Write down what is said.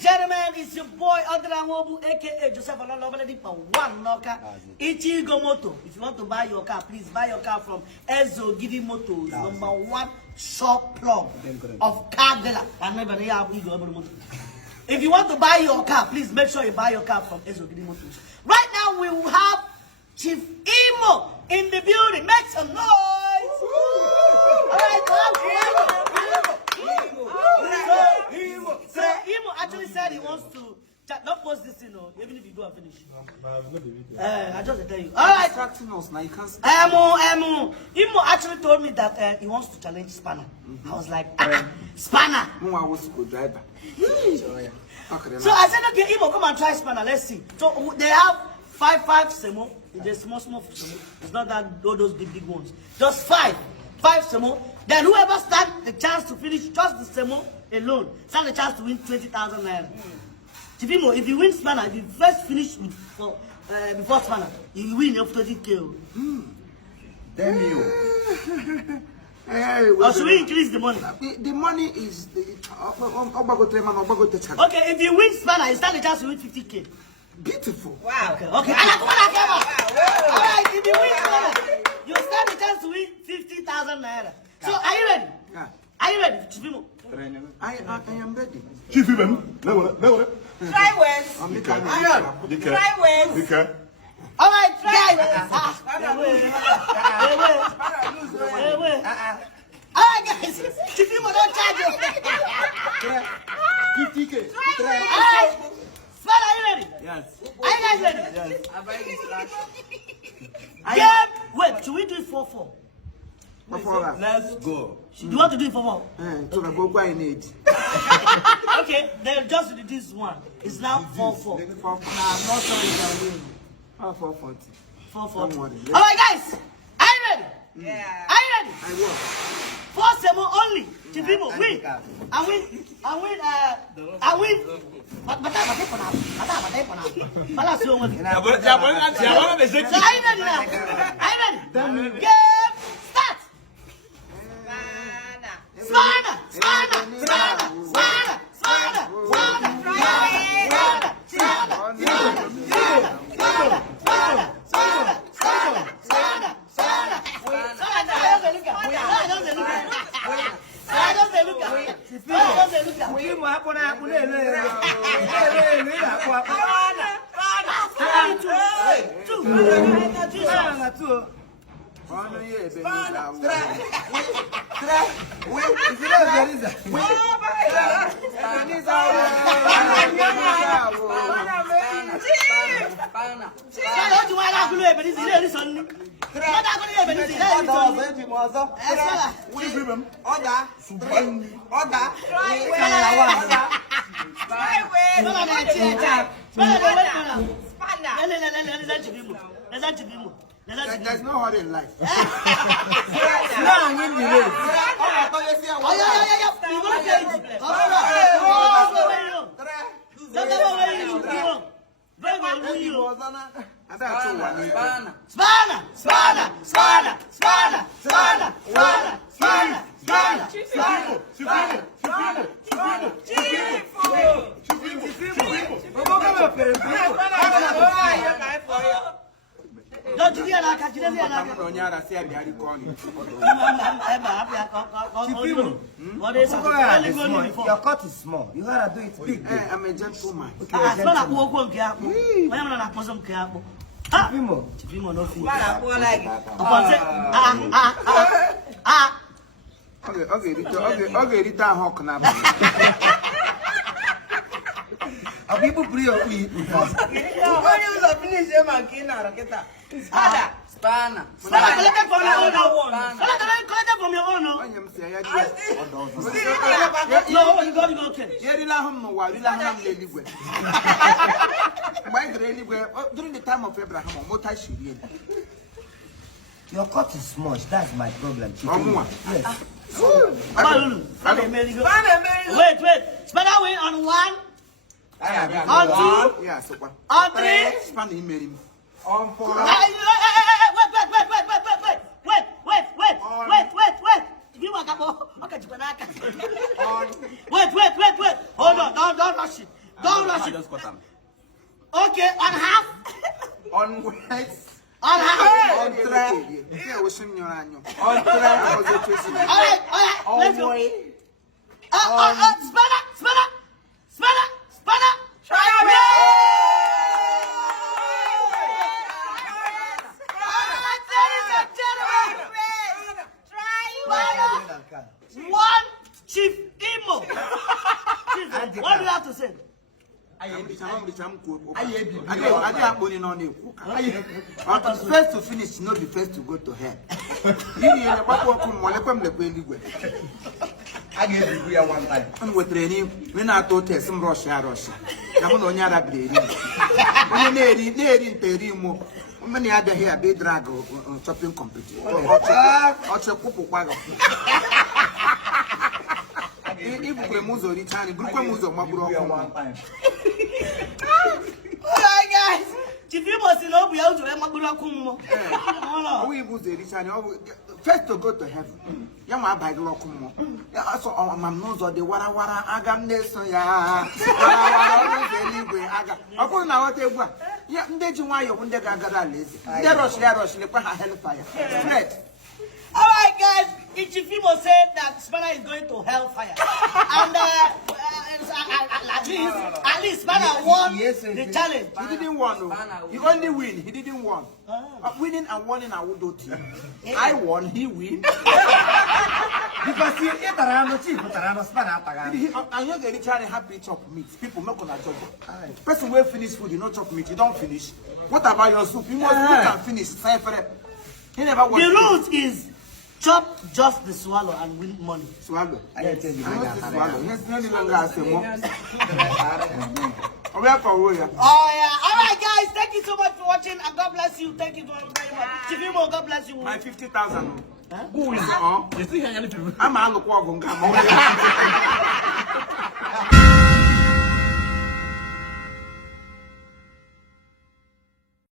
gentlemen, it's your boy Adranwobu, aka Joseph Alolobeledi for one knocker. Ichigo Moto. If you want to buy your car, please buy your car from Ezo Gidi Motors, #1 shop plug of car dealer. If you want to buy your car, please make sure you buy your car from Ezo Gidi Motors. Right now, we will have Chief Imo in the building. Make some noise. All right, so Imo actually said he wants to not post this, even if you do a finish. I just tell you. All right. Imo actually told me that he wants to challenge Spanner. I was like, Spanner. So I said, okay, Imo, come and try Spanner. Let's see. So they have five semo. It's small semo. It's not that all those big ones. Just five semo. Then whoever stands the chance to finish just the semo alone, stand the chance to win 20,000 naira. Chifimo, if you win Spanner, if you first finish before Spanner, you win your 20K. Damn you. Or should we increase the money? The money is okay, if you win Spanner, you stand the chance to win 50K. Beautiful. Wow. Okay. All right, if you win Spanner, you stand the chance to win 50,000 naira. So are you ready? Yeah. Are you ready, Chifimo? I am ready. Chifimo, try words. Try words. All right, guys. All right, guys. Chifimo, don't charge you. 50K. All right. Spanner, are you ready? Yes. Are you guys ready? Yes. Wait, should we do it 4-4? Let's go. Do you want to do it 4-4? Okay, then just do this one. It's now 4-4. Nah, I'm not sure you can win. 440. 4-4. All right, guys. Are you ready? Yeah. Are you ready? I will. 4 semo only. Chifimo, win. I win. Game start. Spanner. There's no hurry in life. Your cut is small. You gotta do it big. I'm a gentleman. Chifimo, no fee. Okay, return hawk now. People play or we. Spanner. Collected from your own. Collected from your own. No, you got it okay. During the time of Abraham, Your cut is small. That's my problem. Yes. Wait. Spanner win on 1. On 2. Yes, on 3. Spanner him. On 4. Wait. You want to go? Okay, wait. Hold on, don't rush it. Don't rush it. Just cut them. Okay, on half. On white. On half. On three. Yeah, we sing your annual. On three. Alright, let's go. Spanner. One Chief Imo. Chief, what do you have to say? First to finish, not the first to go to hell. I gave you one time. And with training, when I told her some Russia. I'm on your upgrade. When you need Terimo, many other here, big drag on shopping competition. Also, Popo Quago. If we move on, return, group of moves on my one time. Alright, guys. Chief Imo still up. We have to have Magura Kumo. We move the return. First to go to heaven. Young man by the local. Also, my nose or the wara agam neso ya. Anyway, aga. Upon now, whatever. Yeah, they do why you wouldn't get a lazy. They rush, hellfire. Straight. Alright, guys. Chief Imo said that Spanner is going to hellfire. And at least Spanner won the challenge. He didn't win. He only win. He didn't win. Winning and winning, I would do team. I won. He win. Because he ate around chief, but around Spanner. And you're getting trying to happy chop meat. People not gonna chop. Person will finish food. You don't chop meat. You don't finish. What about your soup? You must can finish. He never was. The rules is chop just the swallow and win money. Swallow. I didn't tell you. Swallow. Yes, no longer say more. Oh yeah. Alright, guys. Thank you so much for watching. And God bless you. Thank you very much. Chief Imo, God bless you. My 50,000. Who is it? You see how many people? I'm a look.